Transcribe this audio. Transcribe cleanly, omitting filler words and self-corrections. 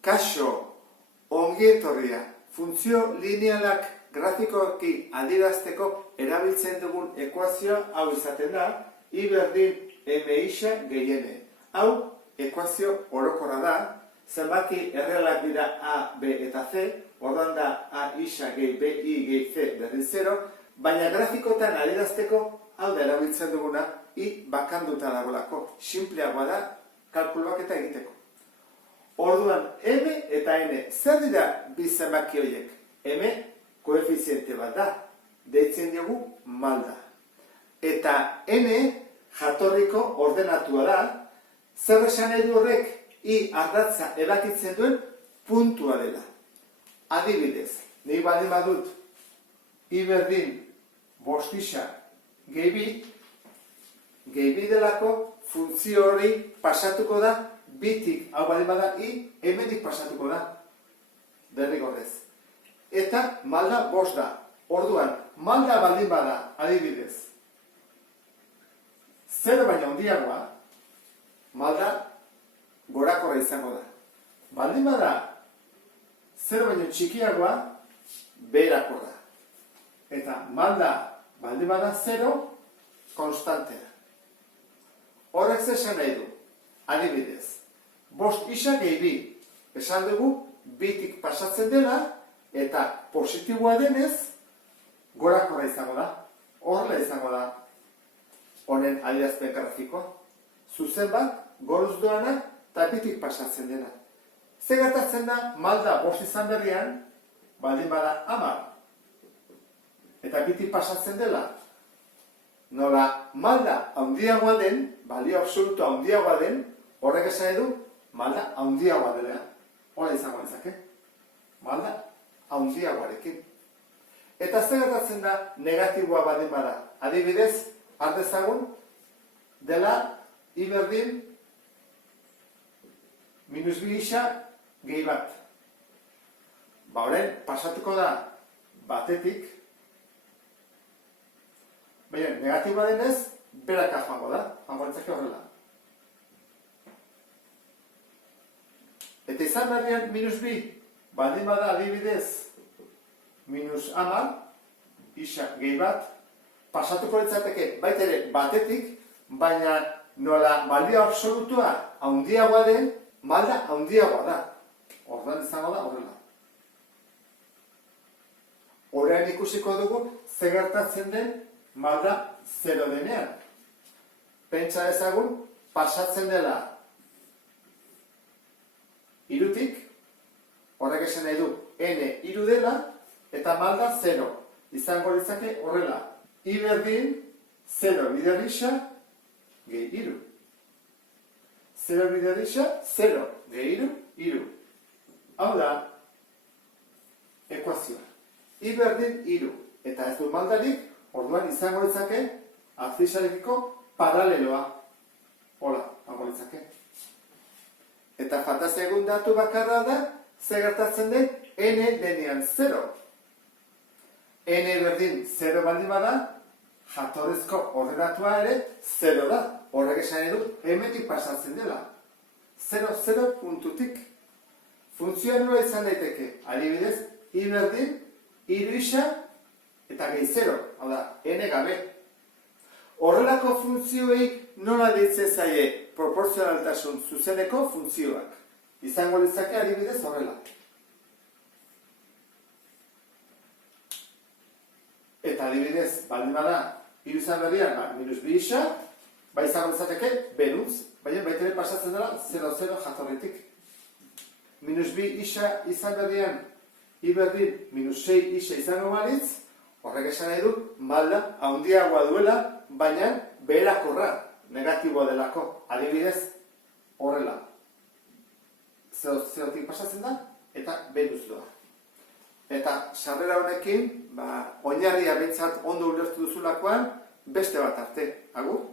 Kaixo, ongietorria, funtzio linealak grafikoki adierazteko erabiltzen dugun ekuazioa hau izaten da, I berdin M isa gehiene. Hau, ekuazio orokorra da, zenbaki errealak dira A, B eta C, orduan da A isa gehi B, I gehi C berdin 0, baina grafikotan adierazteko hau da erabiltzen duguna I bakanduta dagoelako, sinpleagoa da kalkuluak eta egiteko. Orduan, M eta N, zer dira bi zenbaki horiek? M koefiziente bat da, deitzen dugu malda. Eta N jatorriko ordenatua da, zer esan edu horrek I ardatza ebakitzen duen puntua dela. Adibidez, nik baldin badut I berdin bost isa gehi bi delako funtzio hori pasatuko da bitik, hau baldin bada I, hemendik pasatuko da. Derrigorrez. Eta malda bost da. Orduan, malda baldin bada, adibidez, 0 baina handiagoa, malda gorakorra izango da. Baldin bada 0 baino txikiagoa, beherakorra. Eta malda baldin bada 0, konstantea. Horrek zesan nahi du. Adibidez, bost isa gehi bi. Esan dugu, bitik pasatzen dela, eta positiboa denez, gorakorra izango da. Horrela izango da. Honen adierazpen grafikoa. Zuzen bat, goruz doana, eta bitik pasatzen dela. Ze gertatzen da, malda bost izan berrian, baldin bada 10. Eta bitik pasatzen dela. Nola, malda handiagoa den, balio absoluto handiagoa den, horrek esan edu, malda handiagoa dela. Hora izango ezake. Malda handiagoarekin. Eta zer gertatzen da negatiboa baldin bada. Adibidez, ardezagun, dela I berdin minus bi isa gehi bat. Ba horren, pasatuko da batetik, baina negatiboa denez, beraka joango da, joango ditzake horrela. Eta izan berrian minus bi, baldin bada adibidez minus 10, isa gehi bat, pasatuko ditzateke baita ere batetik, baina nola balio absolutua handiagoa den, malda handiagoa da. Orduan izango da horrela. Horrean ikusiko dugu zer gertatzen den malda 0 denean. Pentsa ezagun, pasatzen dela irutik, horrek esan nahi du N iru dela, eta malda 0. Izango ditzake horrela. I berdin 0 bider isa gehi iru. 0 bider isa 0 gehi iru, iru. Hau da, ekuazioa. I berdin iru. Eta ez du maldarik, orduan izango ditzake abzisarekiko paraleloa. Hola, hango ditzake. Eta fantazia egun datu bakarra da, zer gertatzen den N denean 0. N berdin 0 baldin bada, jatorrizko ordenatua ere 0 da. Horrek esan edu, hemetik pasatzen dela. 0 puntutik. Funtzioa nola izan daiteke? Adibidez, I berdin, iru isa, eta gehi 0. Hau da, N gabe. Horrelako funtzioei nola deitzen zaie proportzionaltasun zuzeneko funtzioak. Izango litzake adibidez horrela. Eta adibidez, baldin bada, iru izan berrian, minus bi isa, ba izango litzateke beruz, baina baitere pasatzen dela 0,0 jatorritik. Minus bi isa izan berrian, I berdin minus 6 isa izango balitz, horrek esan nahi du, malda handiagoa duela, baina beherakorra, negatiboa delako. Adibidez, horrela. 0,0tik pasatzen da, eta beruz doa. Eta sarrera honekin, oinarria behintzat ondo ulertu duzulakoan, beste bat arte. Agur?